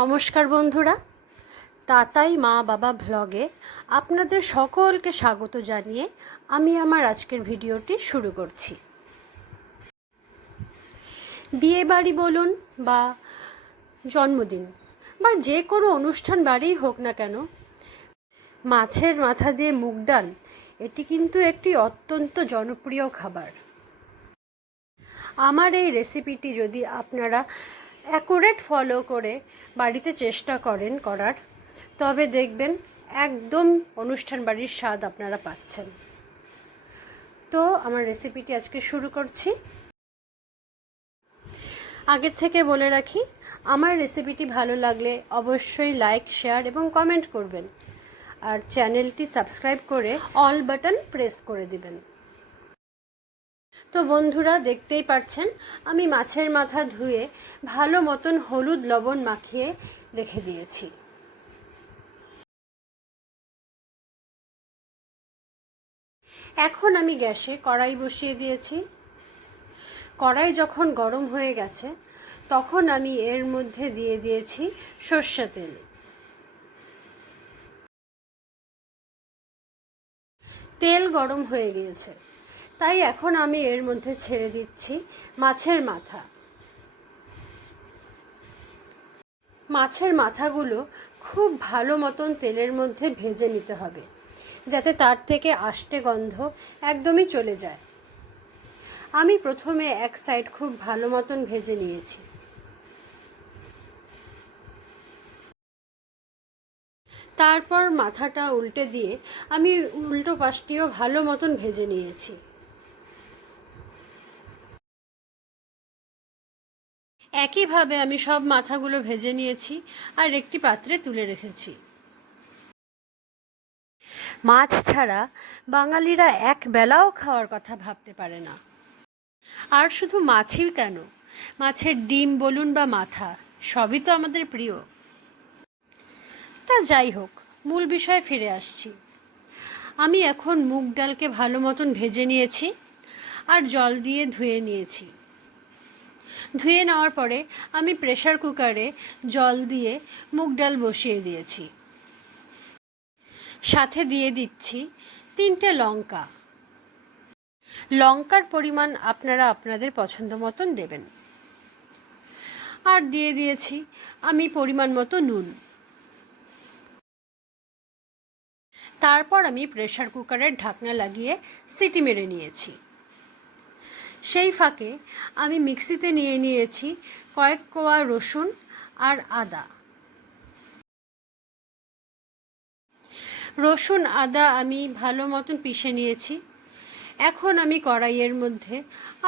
নমস্কার বন্ধুরা, তাতাই মা বাবা ভ্লগে আপনাদের সকলকে স্বাগত জানিয়ে আমি আমার আজকের ভিডিওটি শুরু করছি। বিয়ে বাড়ি বলুন বা জন্মদিন বা যে কোনো অনুষ্ঠান বাড়িই হোক না কেন, মাছের মাথা দিয়ে মুগ ডাল এটি কিন্তু একটি অত্যন্ত জনপ্রিয় খাবার। আমার এই রেসিপিটি যদি আপনারা অ্যাকুরেট ফলো করে বাড়িতে চেষ্টা করার, তবে দেখবেন একদম অনুষ্ঠান বাড়ির স্বাদ আপনারা পাচ্ছেন। তো আমার রেসিপিটি আজকে শুরু করছি। আগের থেকে বলে রাখি, আমার রেসিপিটি ভালো লাগলে অবশ্যই লাইক, শেয়ার এবং কমেন্ট করবেন, আর চ্যানেলটি সাবস্ক্রাইব করে অল বাটন প্রেস করে দিবেন। তো বন্ধুরা, দেখতেই পাচ্ছেন আমি মাছের মাথা ধুয়ে ভালো মতন হলুদ লবণ মাখিয়ে রেখে দিয়েছি। এখন আমি গ্যাসে কড়াই বসিয়ে দিয়েছি। কড়াই যখন গরম হয়ে গেছে তখন আমি এর মধ্যে দিয়ে দিয়েছি সর্ষে তেল। তেল গরম হয়ে গিয়েছে, তাই এখন আমি এর মধ্যে ছেড়ে দিচ্ছি মাছের মাথা। মাছের মাথাগুলো খুব ভালো মতন তেলের মধ্যে ভেজে নিতে হবে, যাতে তার থেকে আষ্টে গন্ধ একদমই চলে যায়। আমি প্রথমে এক সাইড খুব ভালো মতন ভেজে নিয়েছি। তারপর মাথাটা উল্টে দিয়ে আমি উল্টো পাশটিও ভালো মতন ভেজে নিয়েছি। একইভাবে আমি সব মাথাগুলো ভেজে নিয়েছি আর একটি পাত্রে তুলে রেখেছি। মাছ ছাড়া বাঙালিরা এক বেলাও খাওয়ার কথা ভাবতে পারে না। আর শুধু মাছই কেন, মাছের ডিম বলুন বা মাথা, সবই তো আমাদের প্রিয়। তা যাই হোক, মূল বিষয়ে ফিরে আসছি। আমি এখন মুগ ডালকে ভালো মতন ভেজে নিয়েছি আর জল দিয়ে ধুয়ে নিয়েছি। ধুয়ে নেওয়ার পরে আমি প্রেসার কুকারে জল দিয়ে মুগ ডাল বসিয়ে দিয়েছি। সাথে দিয়ে দিচ্ছি 3টে লঙ্কা। লঙ্কার পরিমাণ আপনারা আপনাদের পছন্দ মতন দেবেন। আর দিয়ে দিয়েছি আমি পরিমাণ মতো নুন। তারপর আমি প্রেসার কুকারের ঢাকনা লাগিয়ে সিটি মেরে নিয়েছি। সেই ফাঁকে আমি মিক্সিতে নিয়ে নিয়েছি কয়েক কোয়া রসুন আর আদা। রসুন আদা আমি ভালো মতন পিষে নিয়েছি। এখন আমি কড়াইয়ের মধ্যে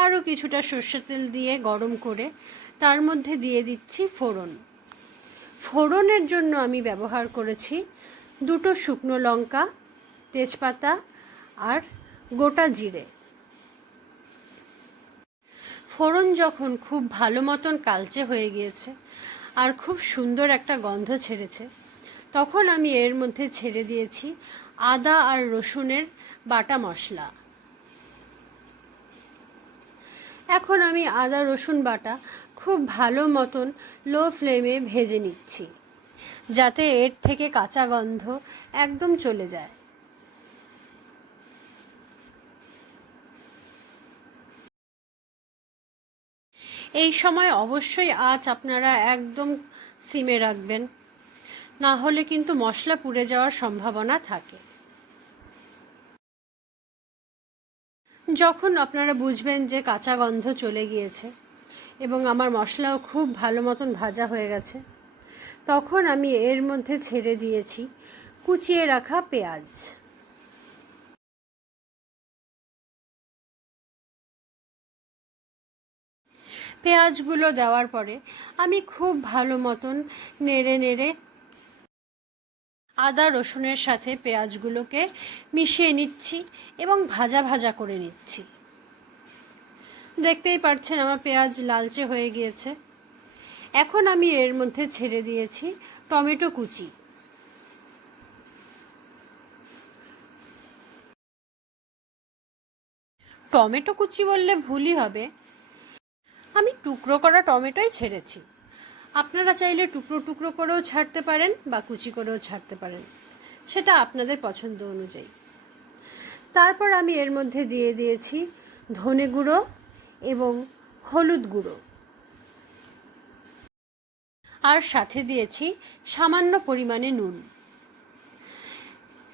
আরও কিছুটা সর্ষের তেল দিয়ে গরম করে তার মধ্যে দিয়ে দিচ্ছি ফোড়ন। ফোড়নের জন্য আমি ব্যবহার করেছি 2টো শুকনো লঙ্কা, তেজপাতা আর গোটা জিরে। ফোড়ন যখন খুব ভালো মতন কালচে হয়ে গিয়েছে আর খুব সুন্দর একটা গন্ধ ছেড়েছে, তখন আমি এর মধ্যে ছেড়ে দিয়েছি আদা আর রসুনের বাটা মশলা। এখন আমি আদা রসুন বাটা খুব ভালো মতন লো ফ্লেমে ভেজে নিচ্ছি, যাতে এর থেকে কাঁচা গন্ধ একদম চলে যায়। এই সময় অবশ্যই আঁচ আপনারা একদম সিমে রাখবেন, না হলে কিন্তু মশলা পুড়ে যাওয়ার সম্ভাবনা থাকে। যখন আপনারা বুঝবেন যে কাঁচা গন্ধ চলে গিয়েছে এবং আমার মশলাও খুব ভালো মতন ভাজা হয়ে গেছে, তখন আমি এর মধ্যে ছেড়ে দিয়েছি কুচিয়ে রাখা পেঁয়াজ। পেঁয়াজগুলো দেওয়ার পরে আমি খুব ভালো মতন নেড়ে নেড়ে আদা রসুনের সাথে পেঁয়াজগুলোকে মিশিয়ে নিচ্ছি এবং ভাজা ভাজা করে নিচ্ছি। দেখতেই পাচ্ছেন আমার পেঁয়াজ লালচে হয়ে গিয়েছে। এখন আমি এর মধ্যে ছেড়ে দিয়েছি টমেটো কুচি। টমেটো কুচি বললে ভুলই হবে, আমি টুকরো করা টমেটোই ছেড়েছি। আপনারা চাইলে টুকরো টুকরো করেও ছাড়তে পারেন বা কুচি করেও ছাড়তে পারেন, সেটা আপনাদের পছন্দ অনুযায়ী। তারপর আমি এর মধ্যে দিয়ে দিয়েছি ধনে গুঁড়ো এবং হলুদ গুঁড়ো, আর সাথে দিয়েছি সামান্য পরিমাণে নুন।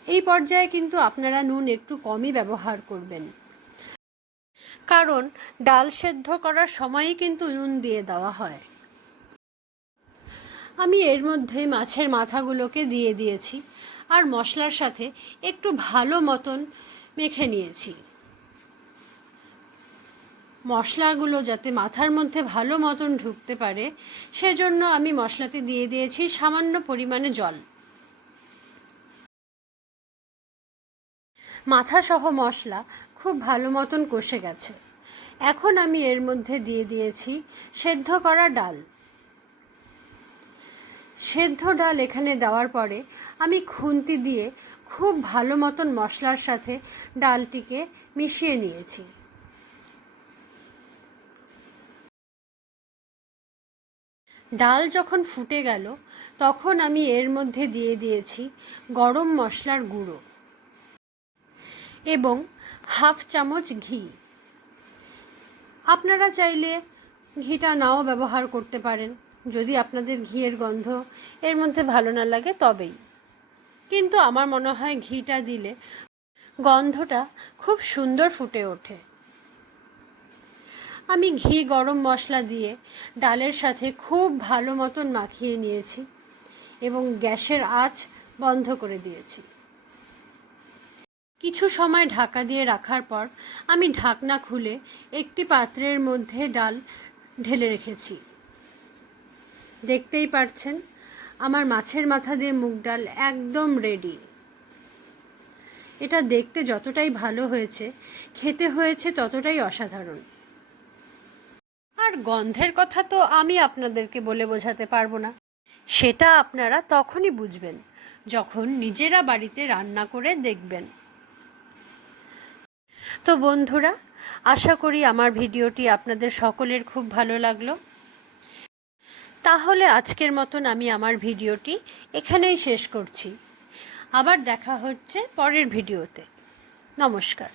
এই পর্যায়ে কিন্তু আপনারা নুন একটু কমই ব্যবহার করবেন, কারণ ডাল সেদ্ধ করার সময়ই কিন্তু নুন দিয়ে দেওয়া হয়। আমি এর মধ্যে মাছের মাথাগুলোকে দিয়ে দিয়েছি আর মশলার সাথে একটু ভালো মতন মেখে নিয়েছি। মশলাগুলো যাতে মাথার মধ্যে ভালো মতন ঢুকতে পারে সেজন্য আমি মশলাতে দিয়ে দিয়েছি সামান্য পরিমাণে জল। মাথাসহ মশলা খুব ভালো মতন কষে গেছে। এখন আমি এর মধ্যে দিয়ে দিয়েছি সেদ্ধ করা ডাল। সেদ্ধ ডাল এখানে দেওয়ার পরে আমি খুন্তি দিয়ে খুব ভালো মতন মশলার সাথে ডালটিকে মিশিয়ে নিয়েছি। ডাল যখন ফুটে গেল তখন আমি এর মধ্যে দিয়ে দিয়েছি গরম মশলার গুঁড়ো এবং হাফ চামচ ঘি। আপনারা চাইলে ঘিটা নাও ব্যবহার করতে পারেন, যদি আপনাদের ঘিয়ের গন্ধ এর মধ্যে ভালো না লাগে তবেই, কিন্তু আমার মনে হয় ঘিটা দিলে গন্ধটা খুব সুন্দর ফুটে ওঠে। আমি ঘি গরম মশলা দিয়ে ডালের সাথে খুব ভালো মতন মাখিয়ে নিয়েছি এবং গ্যাসের আঁচ বন্ধ করে দিয়েছি। কিছু সময় ঢাকা দিয়ে রাখার পর আমি ঢাকনা খুলে একটি পাত্রের মধ্যে ডাল ঢেলে রেখেছি। দেখতেই পাচ্ছেন আমার মাছের মাথা দিয়ে মুগ ডাল একদম রেডি। এটা দেখতে যতটাই ভালো হয়েছে, খেতে হয়েছে ততটাই অসাধারণ। আর গন্ধের কথা তো আমি আপনাদেরকে বলে বোঝাতে পারবো না, সেটা আপনারা তখনই বুঝবেন যখন নিজেরা বাড়িতে রান্না করে দেখবেন। তো বন্ধুরা, আশা করি আমার ভিডিওটি আপনাদের সকলের খুব ভালো লাগলো। তাহলে আজকের মতন আমি আমার ভিডিওটি এখানেই শেষ করছি। আবার দেখা হচ্ছে পরের ভিডিওতে। নমস্কার।